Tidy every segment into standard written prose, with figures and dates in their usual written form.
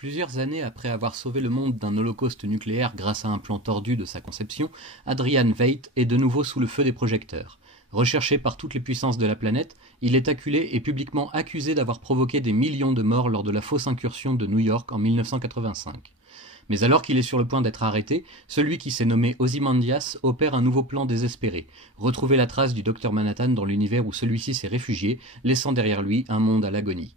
Plusieurs années après avoir sauvé le monde d'un holocauste nucléaire grâce à un plan tordu de sa conception, Adrian Veidt est de nouveau sous le feu des projecteurs. Recherché par toutes les puissances de la planète, il est acculé et publiquement accusé d'avoir provoqué des millions de morts lors de la fausse incursion de New York en 1985. Mais alors qu'il est sur le point d'être arrêté, celui qui s'est nommé Ozymandias opère un nouveau plan désespéré, retrouver la trace du Docteur Manhattan dans l'univers où celui-ci s'est réfugié, laissant derrière lui un monde à l'agonie.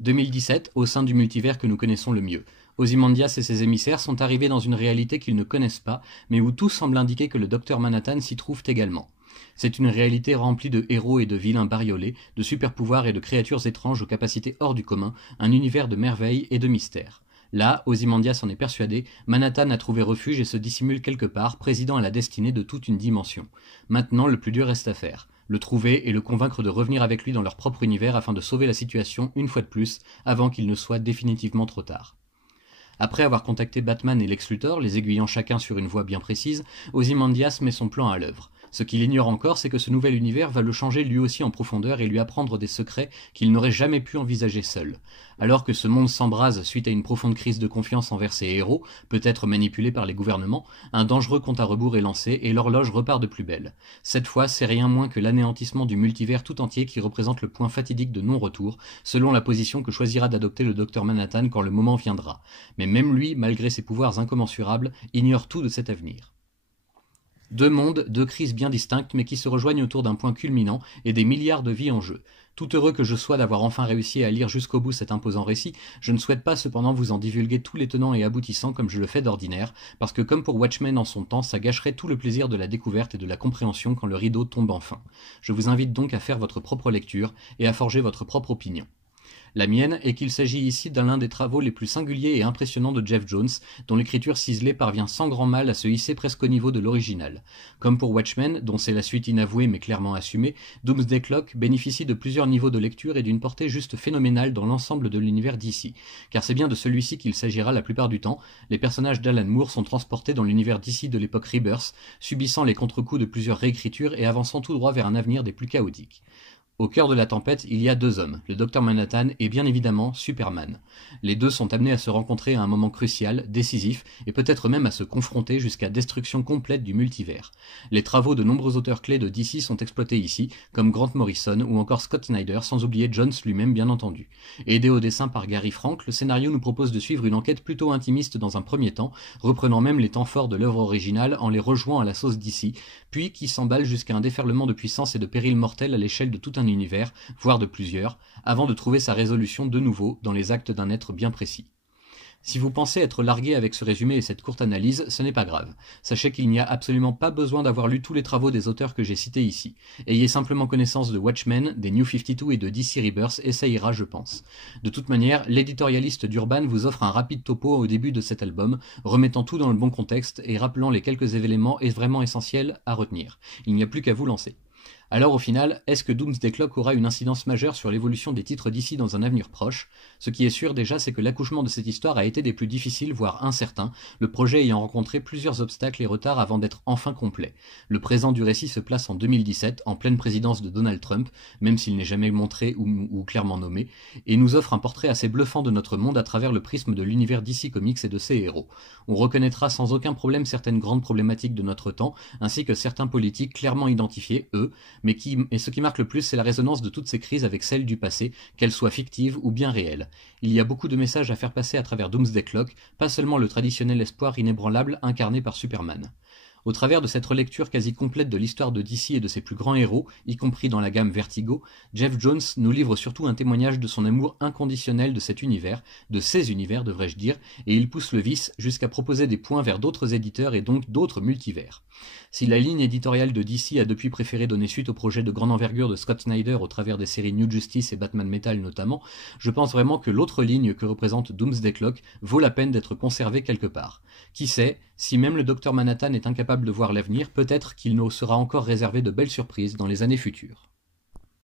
2017, au sein du multivers que nous connaissons le mieux. Ozymandias et ses émissaires sont arrivés dans une réalité qu'ils ne connaissent pas, mais où tout semble indiquer que le Docteur Manhattan s'y trouve également. C'est une réalité remplie de héros et de vilains bariolés, de super-pouvoirs et de créatures étranges aux capacités hors du commun, un univers de merveilles et de mystères. Là, Ozymandias en est persuadé, Manhattan a trouvé refuge et se dissimule quelque part, présidant à la destinée de toute une dimension. Maintenant, le plus dur reste à faire. Le trouver et le convaincre de revenir avec lui dans leur propre univers afin de sauver la situation une fois de plus, avant qu'il ne soit définitivement trop tard. Après avoir contacté Batman et Lex Luthor, les aiguillant chacun sur une voie bien précise, Ozymandias met son plan à l'œuvre. Ce qu'il ignore encore, c'est que ce nouvel univers va le changer lui aussi en profondeur et lui apprendre des secrets qu'il n'aurait jamais pu envisager seul. Alors que ce monde s'embrase suite à une profonde crise de confiance envers ses héros, peut-être manipulés par les gouvernements, un dangereux compte à rebours est lancé et l'horloge repart de plus belle. Cette fois, c'est rien moins que l'anéantissement du multivers tout entier qui représente le point fatidique de non-retour, selon la position que choisira d'adopter le Docteur Manhattan quand le moment viendra. Mais même lui, malgré ses pouvoirs incommensurables, ignore tout de cet avenir. Deux mondes, deux crises bien distinctes mais qui se rejoignent autour d'un point culminant et des milliards de vies en jeu. Tout heureux que je sois d'avoir enfin réussi à lire jusqu'au bout cet imposant récit, je ne souhaite pas cependant vous en divulguer tous les tenants et aboutissants comme je le fais d'ordinaire, parce que comme pour Watchmen en son temps, ça gâcherait tout le plaisir de la découverte et de la compréhension quand le rideau tombe enfin. Je vous invite donc à faire votre propre lecture et à forger votre propre opinion. La mienne est qu'il s'agit ici d'un l'un des travaux les plus singuliers et impressionnants de Geoff Johns, dont l'écriture ciselée parvient sans grand mal à se hisser presque au niveau de l'original. Comme pour Watchmen, dont c'est la suite inavouée mais clairement assumée, Doomsday Clock bénéficie de plusieurs niveaux de lecture et d'une portée juste phénoménale dans l'ensemble de l'univers d'ici. Car c'est bien de celui-ci qu'il s'agira la plupart du temps, les personnages d'Alan Moore sont transportés dans l'univers d'ici de l'époque Rebirth, subissant les contre-coups de plusieurs réécritures et avançant tout droit vers un avenir des plus chaotiques. Au cœur de la tempête, il y a deux hommes, le Docteur Manhattan et bien évidemment Superman. Les deux sont amenés à se rencontrer à un moment crucial, décisif, et peut-être même à se confronter jusqu'à destruction complète du multivers. Les travaux de nombreux auteurs clés de DC sont exploités ici, comme Grant Morrison ou encore Scott Snyder, sans oublier Johns lui-même bien entendu. Aidé au dessin par Gary Frank, le scénario nous propose de suivre une enquête plutôt intimiste dans un premier temps, reprenant même les temps forts de l'œuvre originale en les rejoignant à la sauce DC, puis qui s'emballe jusqu'à un déferlement de puissance et de péril mortel à l'échelle de tout un univers, voire de plusieurs, avant de trouver sa résolution de nouveau dans les actes d'un être bien précis. Si vous pensez être largué avec ce résumé et cette courte analyse, ce n'est pas grave. Sachez qu'il n'y a absolument pas besoin d'avoir lu tous les travaux des auteurs que j'ai cités ici. Ayez simplement connaissance de Watchmen, des New 52 et de DC Rebirth et ça ira, je pense. De toute manière, l'éditorialiste d'Urban vous offre un rapide topo au début de cet album, remettant tout dans le bon contexte et rappelant les quelques éléments vraiment essentiels à retenir. Il n'y a plus qu'à vous lancer. Alors au final, est-ce que Doomsday Clock aura une incidence majeure sur l'évolution des titres d'ici dans un avenir proche? Ce qui est sûr déjà, c'est que l'accouchement de cette histoire a été des plus difficiles, voire incertains, le projet ayant rencontré plusieurs obstacles et retards avant d'être enfin complet. Le présent du récit se place en 2017, en pleine présidence de Donald Trump, même s'il n'est jamais montré ou clairement nommé, et nous offre un portrait assez bluffant de notre monde à travers le prisme de l'univers DC Comics et de ses héros. On reconnaîtra sans aucun problème certaines grandes problématiques de notre temps, ainsi que certains politiques clairement identifiés, eux, mais ce qui marque le plus, c'est la résonance de toutes ces crises avec celles du passé, qu'elles soient fictives ou bien réelles. Il y a beaucoup de messages à faire passer à travers Doomsday Clock, pas seulement le traditionnel espoir inébranlable incarné par Superman. Au travers de cette relecture quasi complète de l'histoire de DC et de ses plus grands héros, y compris dans la gamme Vertigo, Geoff Johns nous livre surtout un témoignage de son amour inconditionnel de cet univers, de ces univers devrais-je dire, et il pousse le vice jusqu'à proposer des points vers d'autres éditeurs et donc d'autres multivers. Si la ligne éditoriale de DC a depuis préféré donner suite au projet de grande envergure de Scott Snyder au travers des séries New Justice et Batman Metal notamment, je pense vraiment que l'autre ligne que représente Doomsday Clock vaut la peine d'être conservée quelque part. Qui sait, si même le Docteur Manhattan est incapable de voir l'avenir, peut-être qu'il nous sera encore réservé de belles surprises dans les années futures.